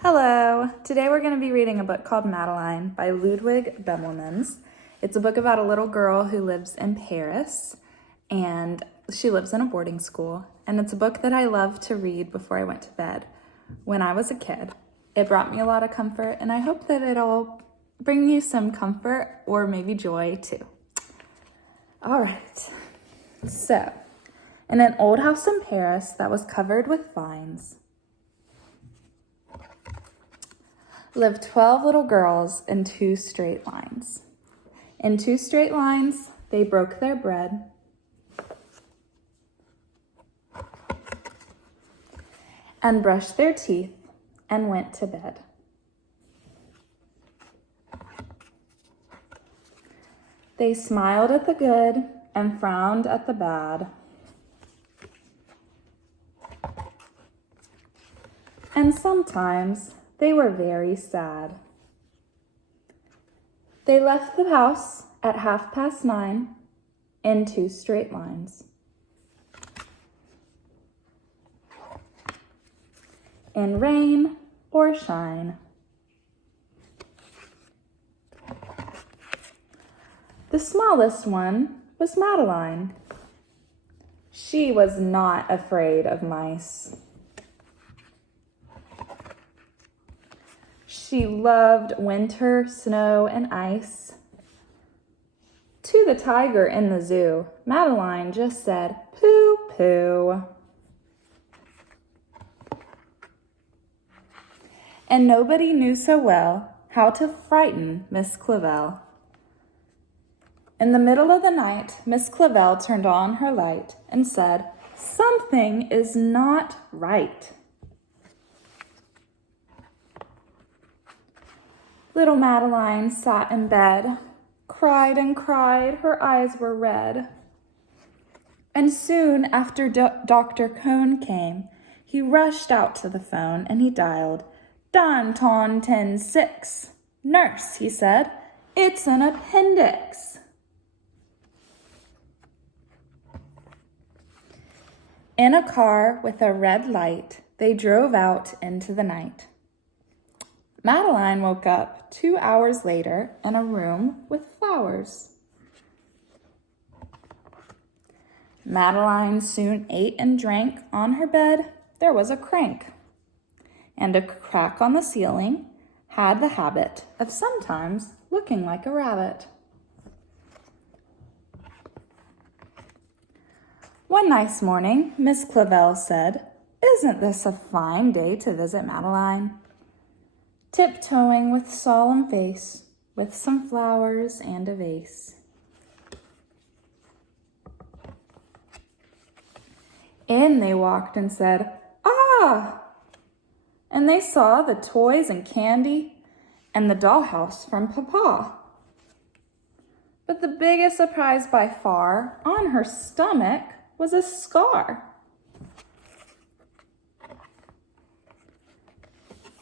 Hello! Today we're going to be reading a book called Madeline by Ludwig Bemelman. It's a book about a little girl who lives in Paris, and she lives in a boarding school. And it's a book that I loved to read before I went to bed when I was a kid. It brought me a lot of comfort, and I hope that it'll bring you some comfort or maybe joy too. All right, so in an old house in Paris that was covered with vines, lived 12 little girls in 2 straight lines. In 2 straight lines, they broke their bread and brushed their teeth and went to bed. They smiled at the good and frowned at the bad. And sometimes they were very sad. They left the house at 9:30 in 2 straight lines. In rain or shine. The smallest one was Madeline. She was not afraid of mice. She loved winter, snow, and ice. To the tiger in the zoo, Madeline just said, "Pooh, pooh." And nobody knew so well how to frighten Miss Clavel. In the middle of the night, Miss Clavel turned on her light and said, "Something is not right." Little Madeline sat in bed, cried and cried, her eyes were red. And soon after Dr. Cone came, he rushed out to the phone and he dialed, "Danton 10-6. Nurse," he said, "it's an appendix." In a car with a red light, they drove out into the night. Madeline woke up 2 hours later in a room with flowers. Madeline soon ate and drank. On her bed, there was a crank, and a crack on the ceiling had the habit of sometimes looking like a rabbit. One nice morning, Miss Clavel said, "Isn't this a fine day to visit Madeline?" Tiptoeing with solemn face, with some flowers and a vase. In they walked and said, "Ah!" And they saw the toys and candy and the dollhouse from Papa. But the biggest surprise by far, on her stomach was a scar.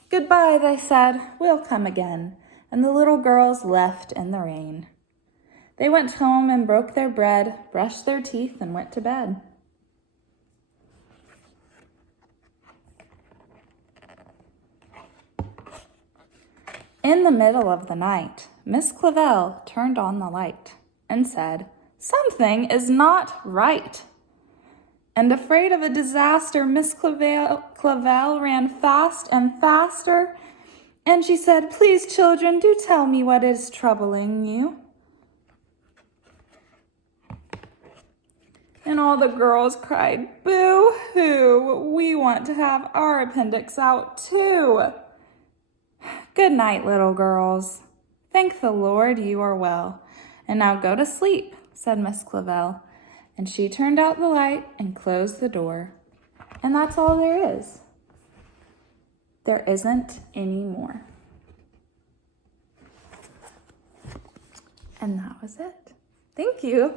"Goodbye," they said, "we'll come again." And the little girls left in the rain. They went home and broke their bread, brushed their teeth, and went to bed. In the middle of the night, Miss Clavel turned on the light and said, "Something is not right." And afraid of a disaster, Miss Clavel ran fast and faster, and she said, "Please, children, do tell me what is troubling you." And all the girls cried, "Boo-hoo, we want to have our appendix out too." "Good night, little girls. Thank the Lord you are well. And now go to sleep," said Miss Clavel. And she turned out the light and closed the door. And that's all there is. There isn't any more. And that was it. Thank you.